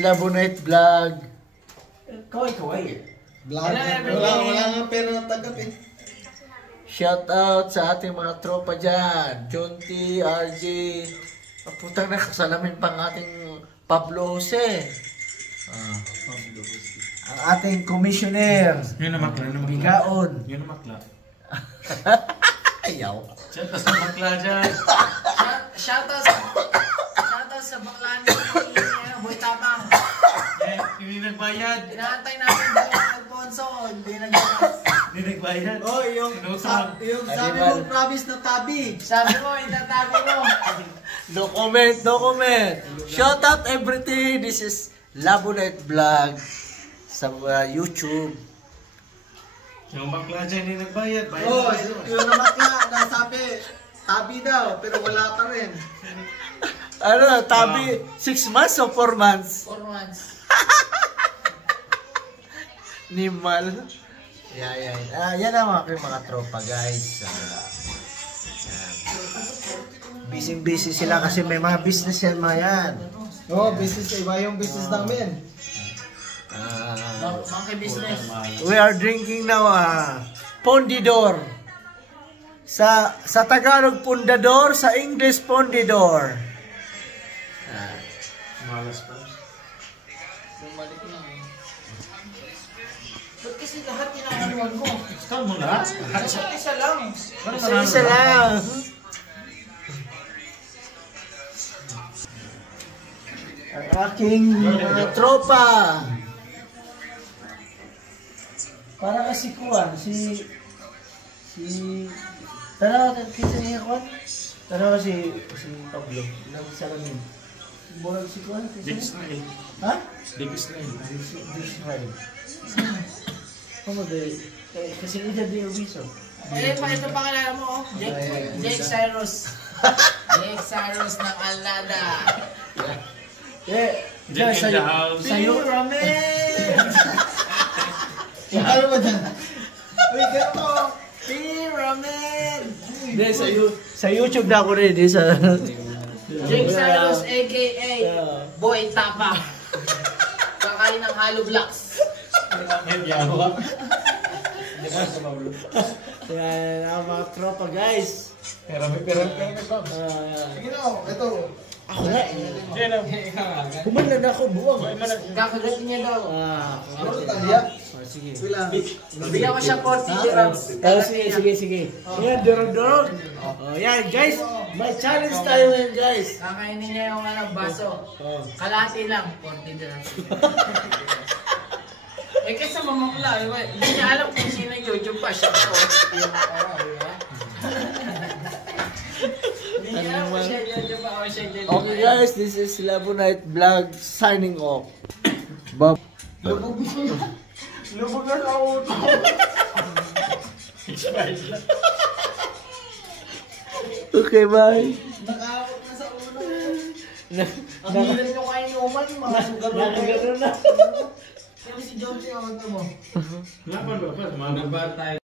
Labonite Vlog. Kaway. Vlog. Wala nga pera na tagap eh. Shout out sa ating mga tropa dyan. John T, RJ. Putang na, kasalamin pang ating Pablo Jose. Ang ating commissioner. Yun na makla. Bigaon. Yun na makla. Ayaw. Shout out sa makla dyan. Shoutout sa bakla ni Boy Tapang. Hindi nagbayad. Inaantay namin Boy Alfonso. Hindi nagbayad. Hindi nagbayad. Oh, yung sabi mo promise na tabi. Sabi mo, itatabi mo. No comment. Shout out everything. This is Labonite Vlog sa YouTube. Yung makla dyan hindi nagbayad. Oh, yung namakla, nasabi, tabi daw, pero wala pa rin. Ano, tabi, 6 months o 4 months? 4 months. Nimal. Yan ang aking mga tropa, guys. Busy sila kasi may mga business yan, mga yan. Oh, business, iba yung business namin. Monkey business. We are drinking now, Pondidor. Sa Tagalog, Pondador. Sa English, Pondidor. Malas pa. Bumalik na eh. Ba't kasi lahat kinakaluan mo? Ikaw mo lahat? Isa lang. Isa lang. Ang aking mga tropa. Para kasi kuwan, tara kita niya kuwan. Tara si Pablo. Ilang salamin. Borag si kuwan. Dix-9. Ha? Dix-9. Dix-9. Como de kasi ida de Ubiso. Ito pangalan mo, Jake Cyrus. Jake Cyrus ng Alnada. Jake in the house. Sayo Pyramid! Ano ba dyan? Uy, ganito. Pyramid! Hindi, sa YouTube na ako rin. Sa Jake Cyrus aka Boy Tapa. Kakain ng hollow blocks. yan, ang mga tropa, guys. Pero sige na, ito. Ako na. Kumalan ako, buwang. Kakagat niya daw. Sige. Bigyan ko siya 40 dirhams. Sige. Yan, durog-durog. Yan, guys. May challenge tayo ngayon, guys. Kakainin niya yung baso. Kalahati lang, 40 dirhams. Kaysa mamakla, hindi niya alam kung sino yung YouTube pa siya. Hindi niya alam kung siya YouTube pa o siya YouTube. Okay, guys. This is Labonite Vlog signing off. Bob. Lubog na sa ulo. Okay, bye. Nakawak na sa ulo. Ang hilan nyo kayo ni Oman, mga sugar Nakagano na. Kaya si John, yung mo. Laban ba? Mga tayo.